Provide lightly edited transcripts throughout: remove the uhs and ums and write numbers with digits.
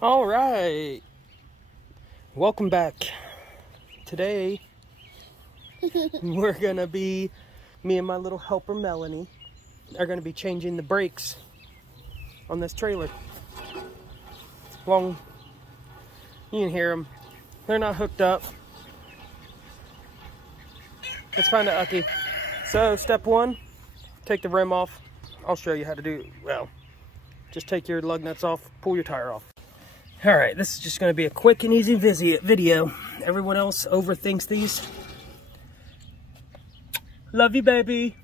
All right, welcome back. Today we're gonna be, me and my little helper Melanie are gonna be changing the brakes on this trailer. You can hear them. They're not hooked up. It's kind of ucky. So step one, take the rim off. I'll show you how to do, well, just take your lug nuts off, pull your tire off. All right, this is just going to be a quick and easy video. Everyone else overthinks these. Love you, baby.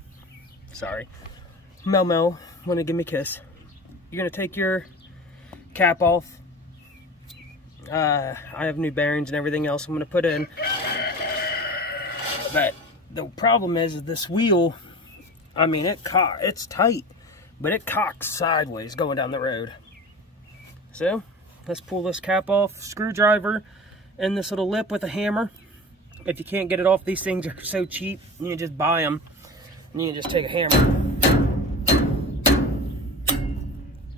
Sorry. Mel, want to give me a kiss. You're going to take your cap off. I have new bearings and everything else I'm going to put in. But the problem is this wheel, I mean, it's tight, but it cocks sideways going down the road. So let's pull this cap off. Screwdriver and this little lip with a hammer. If you can't get it off, these things are so cheap. You can just buy them and you can just take a hammer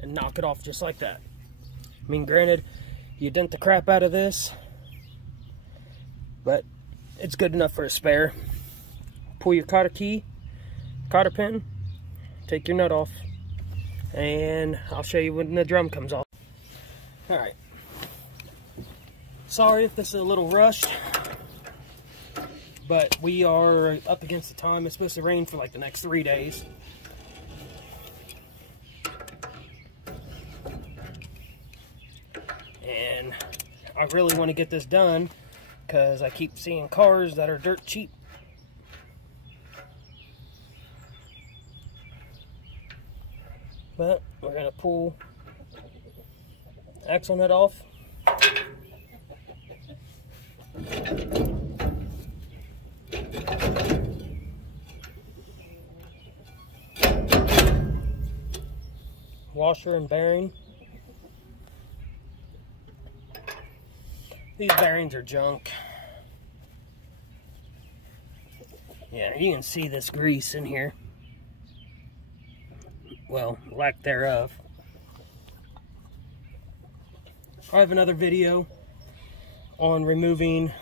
and knock it off just like that. I mean, granted, you dent the crap out of this, but it's good enough for a spare. Pull your cotter pin, take your nut off, and I'll show you when the drum comes off. All right. Sorry if this is a little rushed, but we are up against the time. It's supposed to rain for like the next 3 days. And I really want to get this done because I keep seeing cars that are dirt cheap. But we're going to pull axle nut off. Washer and bearing. These bearings are junk. Yeah, you can see this grease in here. Well, lack thereof. I have another video on removing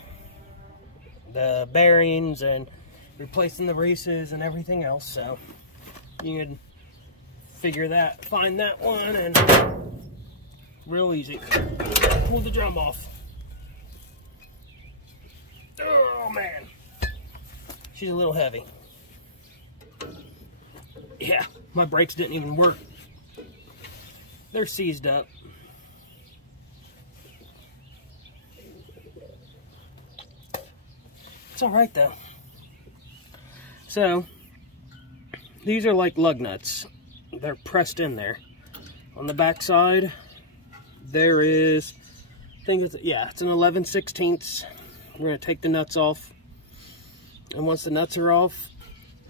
the bearings and replacing the races and everything else, so you can find that one, and real easy. Pull the drum off. Oh man, she's a little heavy. Yeah, my brakes didn't even work. They're seized up. It's all right though. So these are like lug nuts. They're pressed in there. On the back side, there is, I think it's, yeah, it's an 11/16. We're gonna take the nuts off. And once the nuts are off,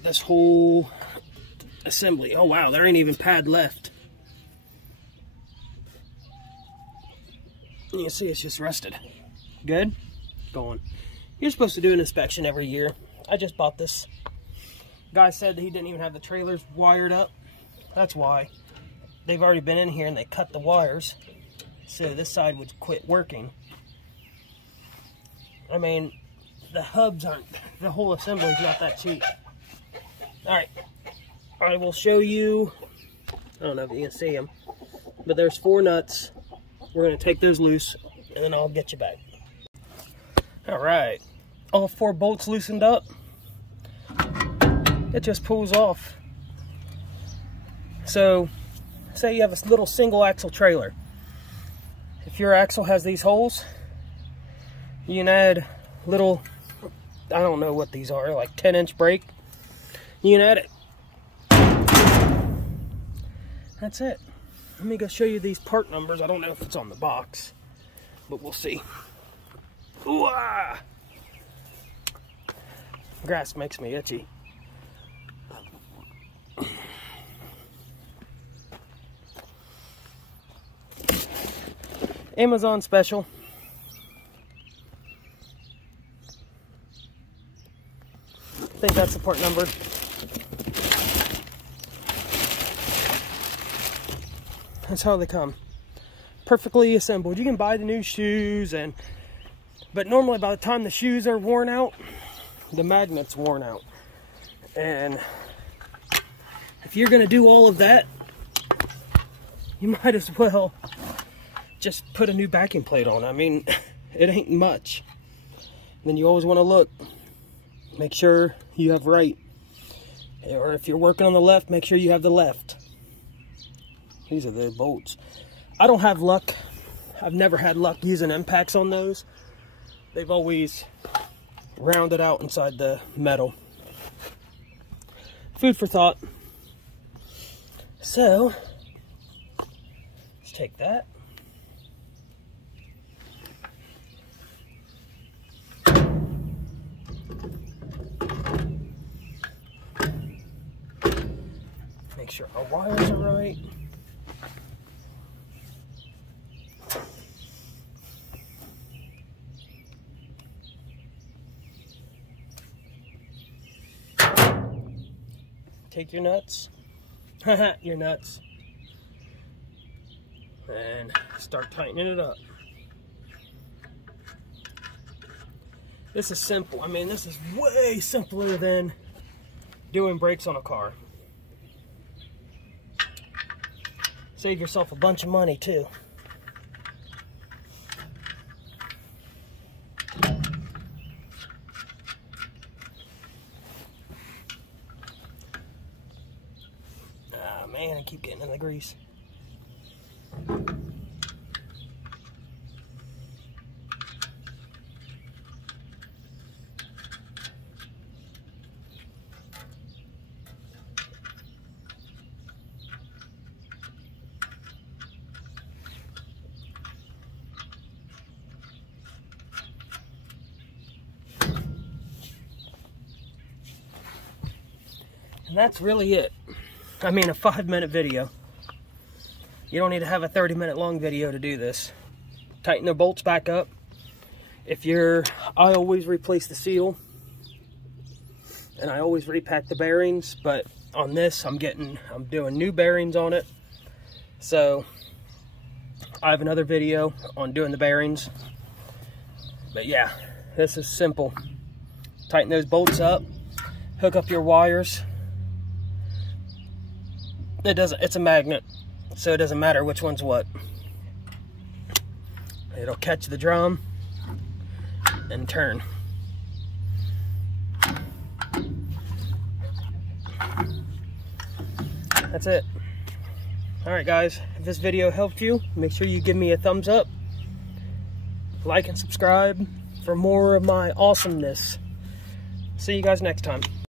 this whole assembly, oh wow, there ain't even pad left. You can see it's just rusted. Good? Going. You're supposed to do an inspection every year. I just bought this. Guy said he didn't even have the trailers wired up. That's why. They've already been in here and they cut the wires, so this side would quit working. I mean, the hubs aren't, the whole assembly is not that cheap. Alright, I will show you, I don't know if you can see them, but there's 4 nuts. We're going to take those loose and then I'll get you back. Alright, all 4 bolts loosened up. It just pulls off. So, say you have a little single axle trailer. If your axle has these holes, you can add little, I don't know what these are, like 10-inch brake. You can add it. That's it. Let me go show you these part numbers. I don't know if it's on the box, but we'll see. Ooh-ah! Grass makes me itchy. Amazon special. I think that's the part number. That's how they come. perfectly assembled. You can buy the new shoes, but normally by the time the shoes are worn out, the magnet's worn out. And if you're gonna do all of that, you might as well just put a new backing plate on. I mean, it ain't much. Then you always want to look, make sure you have right. Or if you're working on the left, make sure you have the left. These are the bolts. I don't have luck. I've never had luck using impacts on those. They've always rounded out inside the metal. Food for thought. So, let's take that. Make sure our wires are right. Take your nuts, your nuts, and start tightening it up. This is simple. I mean, this is way simpler than doing brakes on a car. Save yourself a bunch of money too. Ah, man, I keep getting in the grease. And that's really it. I mean, a 5-minute video. You don't need to have a 30-minute long video to do this. Tighten the bolts back up. I always replace the seal, and I always repack the bearings, but on this, I'm doing new bearings on it. So I have another video on doing the bearings. But yeah, this is simple. Tighten those bolts up, hook up your wires. It's a magnet, so it doesn't matter which one's what. It'll catch the drum and turn. That's it. Alright guys, if this video helped you, make sure you give me a thumbs up, like and subscribe for more of my awesomeness. See you guys next time.